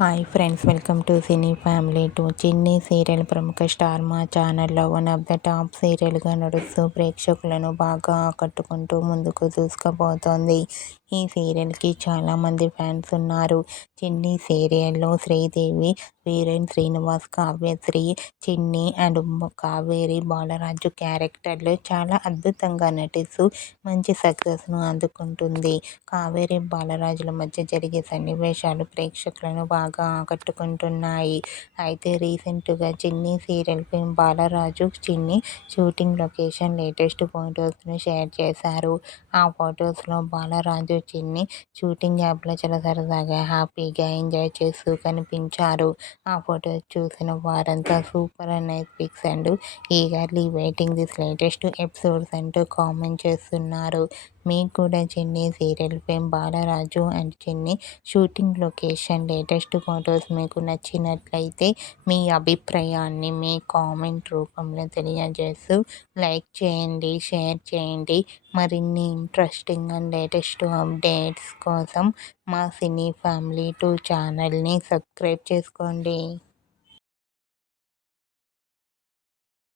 Hi friends, welcome to cine family two. చిన్ని serial ప్రముఖ star మా ఛానల్లో వన్ ఆఫ్ ద టాప్ సీరియల్గా నడుస్తూ ప్రేక్షకులను బాగా ఆకట్టుకుంటూ ముందుకు దూసుకుపోతోంది. ఈ సీరియల్కి చాలామంది ఫ్యాన్స్ ఉన్నారు. చిన్ని సీరియల్లో శ్రీదేవి, వీరేన్ శ్రీనివాస్, కావ్యశ్రీ, చిన్ని అండ్ కావేరి బాలరాజు క్యారెక్టర్లు చాలా అద్భుతంగా నటిస్తూ మంచి సక్సెస్ను అందుకుంటుంది. కావేరి బాలరాజుల మధ్య జరిగే సన్నివేశాలు ప్రేక్షకులను బాగా ఆకట్టుకుంటున్నాయి. అయితే రీసెంట్గా చిన్ని సీరియల్పై బాలరాజు, చిన్ని షూటింగ్ లొకేషన్ లేటెస్ట్ ఫొటోస్ను షేర్ చేశారు. ఆ ఫొటోస్లో బాలరాజు, చిన్ని షూటింగ్ యాప్లో చాలా సరదాగా హ్యాపీగా ఎంజాయ్ చేస్తూ కనిపించారు. ఆ ఫొటోస్ చూసిన వారంతా super nice pics and eagerly waiting this latest episodes అంటూ కామెంట్ చేస్తున్నారు. మీకు కూడా చిన్ని సీరియల్పై Balaraju and Chinni shooting location latest photos మీకు నచ్చినట్లయితే మీ అభిప్రాయాన్ని మీ కామెంట్ రూపంలో తెలియజేస్తూ లైక్ చేయండి, షేర్ చేయండి. మరిన్ని ఇంట్రెస్టింగ్ అండ్ లేటెస్ట్ అప్డేట్స్ కోసం మా సినీ ఫ్యామిలీ 2 ఛానల్ని సబ్స్క్రైబ్ చేసుకోండి.